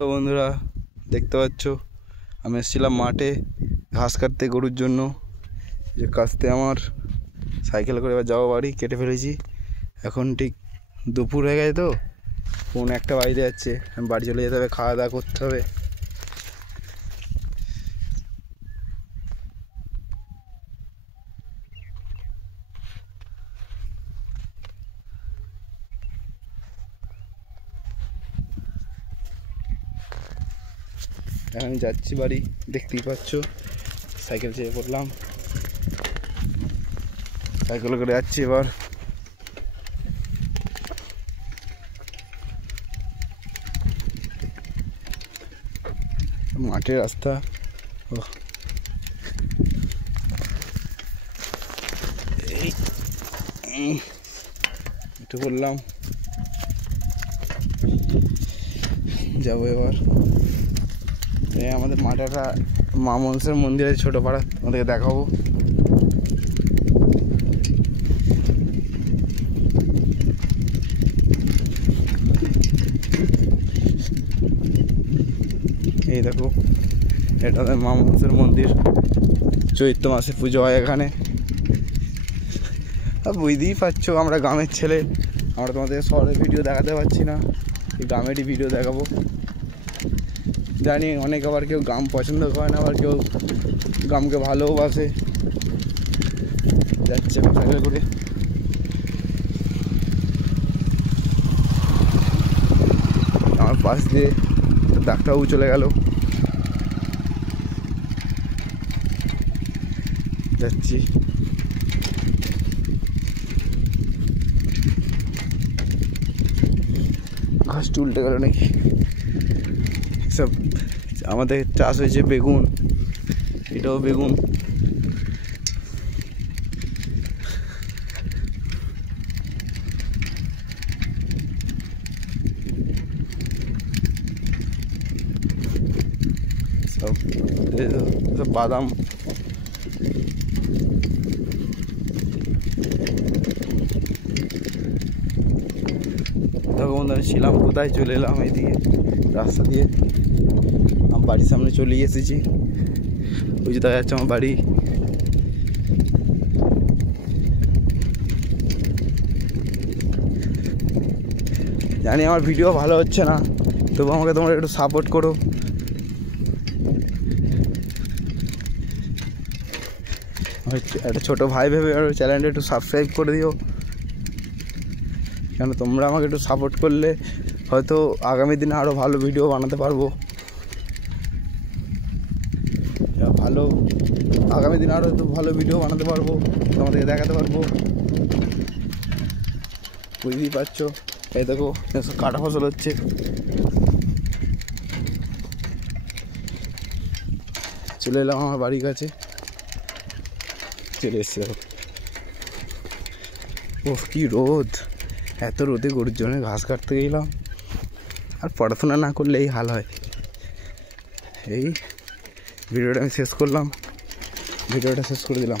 তো বন্ধুরা দেখতে পাচ্ছ আমি এসেছিলাম মাঠে ঘাস কাটতে গরুর জন্য। যে কাটতে আমার সাইকেল করে এবার যাবো বাড়ি, কেটে ফেলেছি। এখন ঠিক দুপুর হয়ে গেছে, তো ফোন একটা বাড়িতে যাচ্ছে, আমি বাড়ি চলে যেতে হবে, খাওয়া দাওয়া করতে হবে। এখন যাচ্ছি বাড়ি, দেখতেই পাচ্ছ সাইকেল চেপে পড়লাম, সাইকেল করে যাচ্ছি এবার। মাঠের রাস্তা, একটু বললাম যাবো এবার। আমাদের মাঠে একটা মা মনসার মন্দির আছে, ছোটো পাড়া, তোমাদেরকে দেখাবো। এই দেখো, এটা মা মনসার মন্দির, চৈত্র মাসে পুজো হয় এখানে। বুঝতেই পারছো আমরা গ্রামের ছেলে, আমরা তোমাদের শহরের ভিডিও দেখাতে পারছি না, এই গ্রামেরই ভিডিও দেখাবো। জানি অনেক আবার কেউ গ্রাম পছন্দ করে না, আবার কেউ গ্রামকে ভালোবাসে। যাচ্ছে সাইকেল করে, আমার পাশ দিয়ে ডাক্তারবাবু চলে গেল। যাচ্ছি ঘাস উল্টে গেল নাকি। সব আমাদের চাষ হয়েছে বেগুন, এটাও বেগুন। সব বাদাম, তখন আমি ছিলাম কোথায়, চলে এলাম এইদিকে রাস্তা দিয়ে, আমার বাড়ির সামনে চলে এসেছি। ওই যে দেখা যাচ্ছে আমার বাড়ি। জানি আমার ভিডিও ভালো হচ্ছে না, তবু আমাকে তোমরা একটু সাপোর্ট করো। একটা ছোটো ভাই ভেবে চ্যানেলটা একটু সাবস্ক্রাইব করে দিও, কেন তোমরা আমাকে একটু সাপোর্ট করলে হয়তো আগামী দিনে আরও ভালো ভিডিও বানাতে পারবো। ভালো আগামী দিনে আরও একটু ভালো ভিডিও বানাতে পারবো, তোমাদেরকে দেখাতে পারবো। বুঝতেই পারছো, এই দেখো কাটা ফসল হচ্ছে। চলে এলাম আমার বাড়ির কাছে, চলে এসছে। ও কি রোদ, এত রোদে গরুর জন্য ঘাস কাটতে গেলাম। আর পড়াশোনা না করলে এই হাল হয়। এই ভিডিওটা আমি শেষ করলাম, ভিডিওটা শেষ করে দিলাম।